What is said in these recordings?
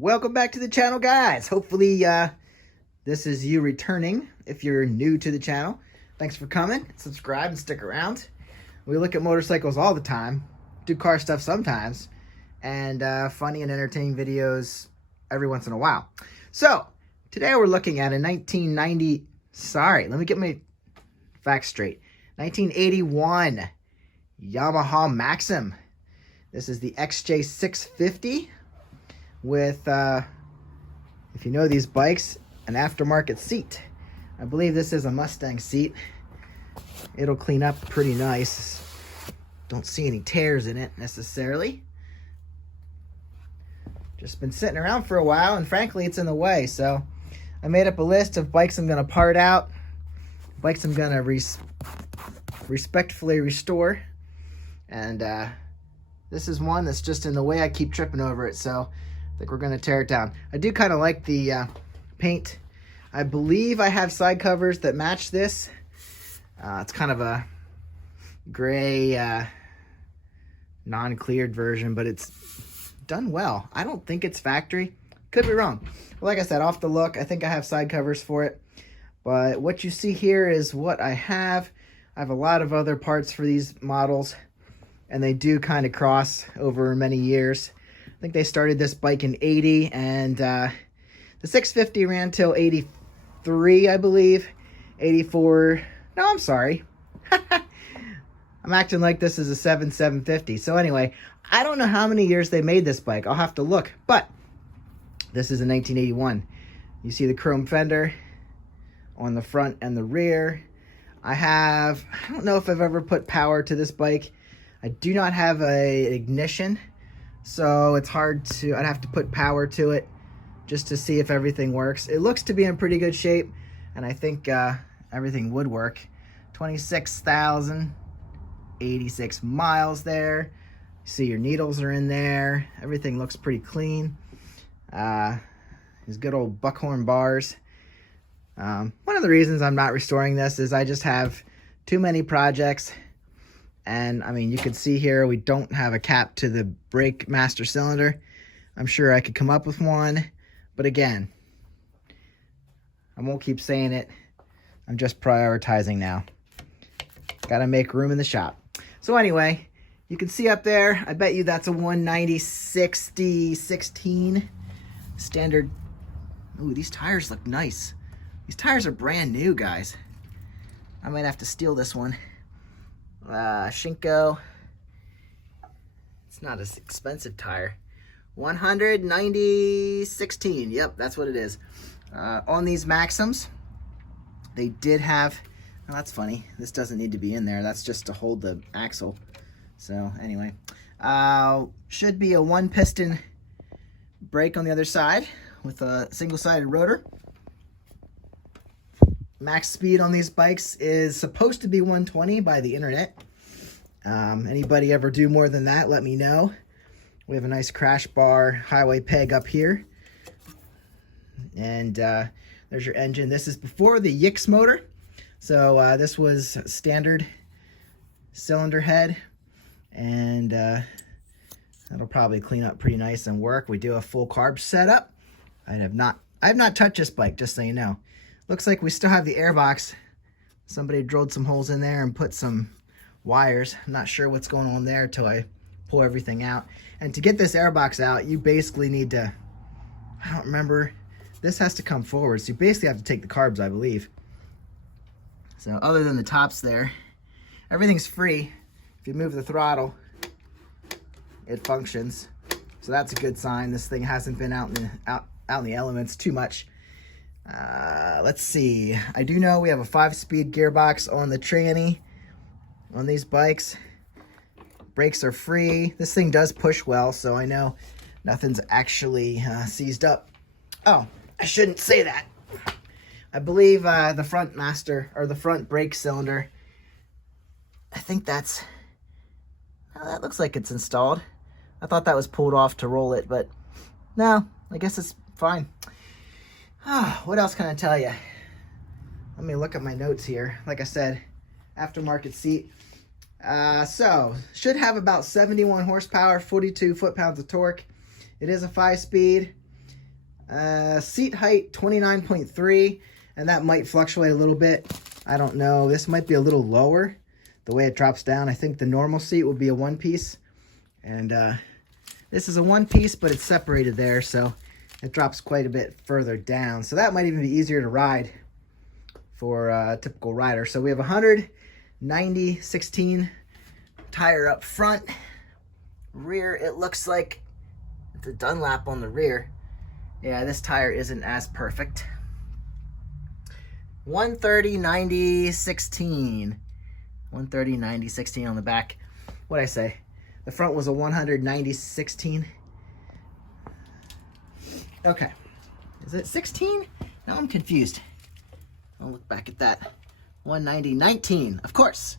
Welcome back to the channel, guys. Hopefully this is you returning if you're new to the channel. Thanks for coming. Subscribe and stick around. We look at motorcycles all the time, do car stuff sometimes, and funny and entertaining videos every once in a while. So today we're looking at a 1990, sorry, let me get my facts straight, 1981 Yamaha Maxim. This is the XJ650 with, if you know these bikes, an aftermarket seat. I believe this is a Mustang seat. It'll clean up pretty nice. Don't see any tears in it necessarily. Just been sitting around for a while, and frankly it's in the way, so I made up a list of bikes I'm going to part out, bikes I'm going to respectfully restore, and this is one that's just in the way. I keep tripping over it, so I think we're going to tear it down. I do kind of like the paint. I believe I have side covers that match this. It's kind of a gray, non-cleared version, but it's done well. I don't think it's factory. Could be wrong. Like I said, off the look, I think I have side covers for it. But what you see here is what I have. I have a lot of other parts for these models, and they do kind of cross over many years. I think they started this bike in 80, and the 650 ran till 83, I believe. 84. No, I'm sorry. I'm acting like this is a 750. So anyway, I don't know how many years they made this bike. I'll have to look. But this is a 1981. You see the chrome fender on the front and the rear. I don't know if I've ever put power to this bike. I do not have an ignition, so it's hard to, I'd have to put power to it just to see if everything works. It looks to be in pretty good shape, and I think everything would work. 26,086 miles there. You see your needles are in there. Everything looks pretty clean. These good old buckhorn bars. One of the reasons I'm not restoring this is I just have too many projects. And I mean, you can see here, we don't have a cap to the brake master cylinder. I'm sure I could come up with one, but again, I won't keep saying it. I'm just prioritizing now. Gotta make room in the shop. So anyway, you can see up there, I bet you that's a 190/60/16 standard. Ooh, these tires look nice. These tires are brand new, guys. I might have to steal this one. Shinko. It's not an expensive tire. 190/16. Yep, that's what it is. On these Maxims, they did have, oh, that's funny. This doesn't need to be in there. That's just to hold the axle. So anyway, should be a one piston brake on the other side with a single-sided rotor. Max speed on these bikes is supposed to be 120 by the internet. Anybody ever do more than that, let me know. We have a nice crash bar highway peg up here. And there's your engine. This is before the Yix motor. So this was standard cylinder head. And that'll probably clean up pretty nice and work. We do a full carb setup. I have not touched this bike, just so you know. Looks like we still have the airbox. Somebody drilled some holes in there and put some wires. I'm not sure what's going on there till I pull everything out. And to get this airbox out, you basically need to, I don't remember, this has to come forward. So you basically have to take the carbs, I believe. So other than the tops there, everything's free. If you move the throttle, it functions. So that's a good sign. This thing hasn't been out in the elements too much. Let's see. I do know we have a 5-speed gearbox on the tranny on these bikes. Brakes are free. This thing does push well, so I know nothing's actually seized up. Oh, I shouldn't say that. I believe the front master, or the front brake cylinder, I think that's, oh, that looks like it's installed. I thought that was pulled off to roll it, but no, I guess it's fine. What else can I tell you? Let me look at my notes here. Like I said, aftermarket seat. So, should have about 71 horsepower, 42 foot-pounds of torque. It is a 5-speed. Seat height 29.3, and that might fluctuate a little bit. I don't know. This might be a little lower the way it drops down. I think the normal seat will be a one piece, and this is a one piece, but it's separated there, so it drops quite a bit further down. So that might even be easier to ride for a typical rider. So we have 190/16 tire up front. Rear, it looks like it's a Dunlap on the rear. Yeah, this tire isn't as perfect. 130/90/16. 130/90/16 on the back. What'd I say? The front was a 190/16. Okay. Is it 16? Now I'm confused. I'll look back at that. 190/19, of course.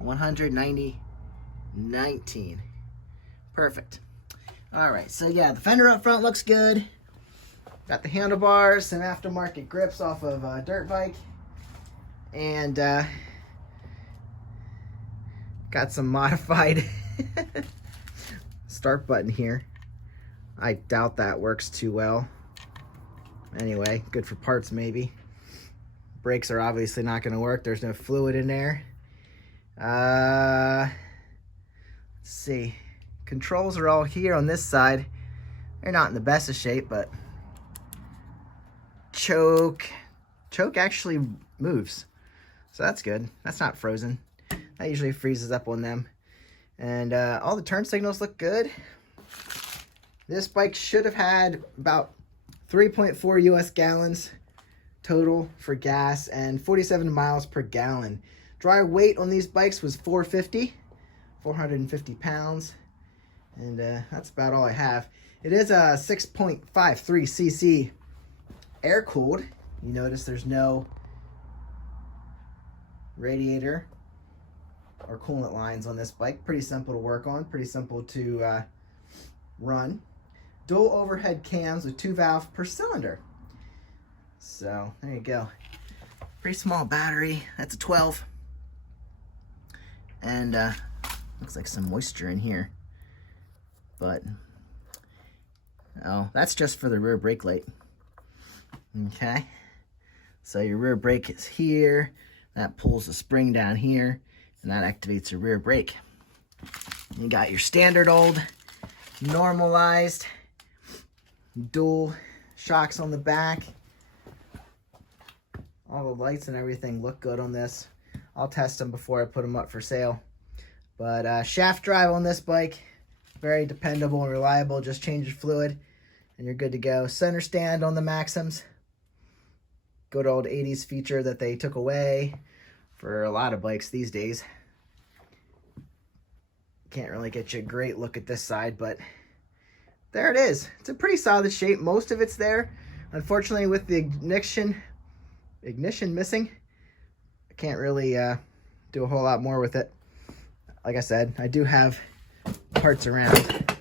190/19. Perfect. All right, so yeah, the fender up front looks good. Got the handlebars, some aftermarket grips off of a dirt bike. And got some modified start button here. I doubt that works too well. Anyway, good for parts maybe. Brakes are obviously not going to work. There's no fluid in there. Let's see. Controls are all here on this side. They're not in the best of shape, but choke actually moves. So that's good. That's not frozen. That usually freezes up on them. And all the turn signals look good. This bike should have had about 3.4 US gallons total for gas and 47 miles per gallon. Dry weight on these bikes was 450 pounds. And that's about all I have. It is a 6.53 cc air cooled. You notice there's no radiator or coolant lines on this bike. Pretty simple to work on, pretty simple to run. Dual overhead cams with 2 valves per cylinder. So there you go. Pretty small battery. That's a 12. And looks like some moisture in here. But oh, that's just for the rear brake light. Okay. So your rear brake is here. That pulls the spring down here, and that activates your rear brake. You got your standard old normalized dual shocks on the back. All the lights and everything look good on this. I'll test them before I put them up for sale. But shaft drive on this bike, very dependable and reliable. Just change your fluid and you're good to go. Center stand on the Maxims. Good old 80s feature that they took away for a lot of bikes these days. Can't really get you a great look at this side, but there it is. It's a pretty solid shape. Most of it's there. Unfortunately, with the ignition missing, I can't really do a whole lot more with it. Like I said, I do have parts around.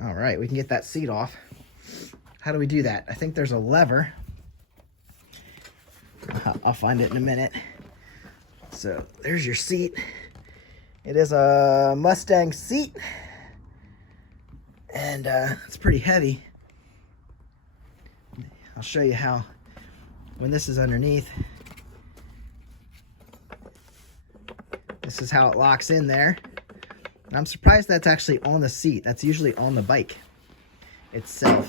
All right, we can get that seat off. How do we do that? I think there's a lever. I'll find it in a minute. So there's your seat. It is a Mustang seat, and it's pretty heavy. I'll show you how, when this is underneath, this is how it locks in there. And I'm surprised that's actually on the seat. That's usually on the bike itself.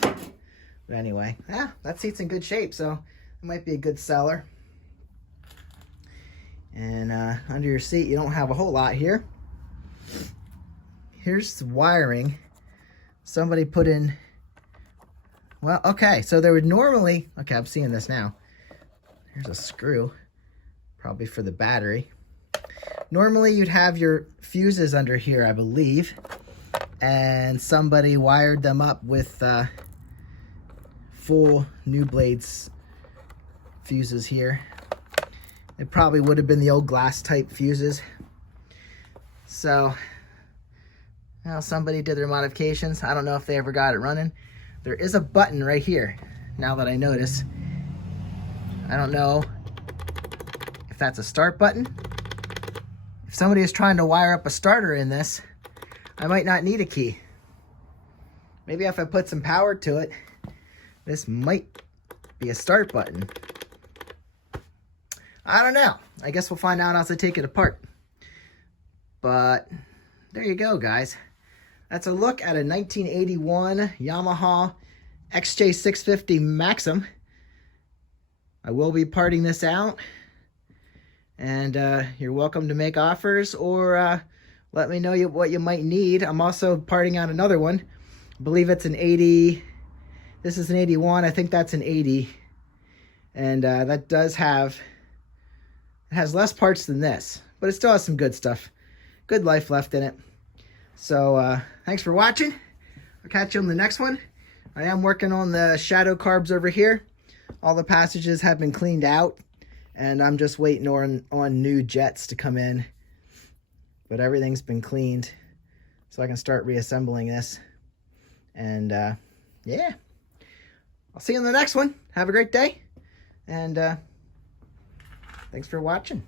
But anyway, yeah, that seat's in good shape, so it might be a good seller. And under your seat, you don't have a whole lot here. Here's the wiring. Somebody put in, well, okay, so there would normally, okay, I'm seeing this now. Here's a screw, probably for the battery. Normally you'd have your fuses under here, I believe, and somebody wired them up with full new blades fuses here. It probably would have been the old glass type fuses. So, well, somebody did their modifications. I don't know if they ever got it running. There is a button right here, now that I notice. I don't know if that's a start button. If somebody is trying to wire up a starter in this, I might not need a key. Maybe if I put some power to it This might be a start button. I don't know. I guess we'll find out as I take it apart. But there you go, guys. That's a look at a 1981 Yamaha XJ650 Maxim. I will be parting this out. And you're welcome to make offers or let me know what you might need. I'm also parting out another one. I believe it's an 80. This is an 81. I think that's an 80. And that does have, it has less parts than this, but it still has some good stuff. Good life left in it. So thanks for watching. I'll catch you on the next one. I am working on the shadow carbs over here. All the passages have been cleaned out, and I'm just waiting on new jets to come in. But everything's been cleaned, so I can start reassembling this. And yeah, I'll see you in the next one. Have a great day, and thanks for watching.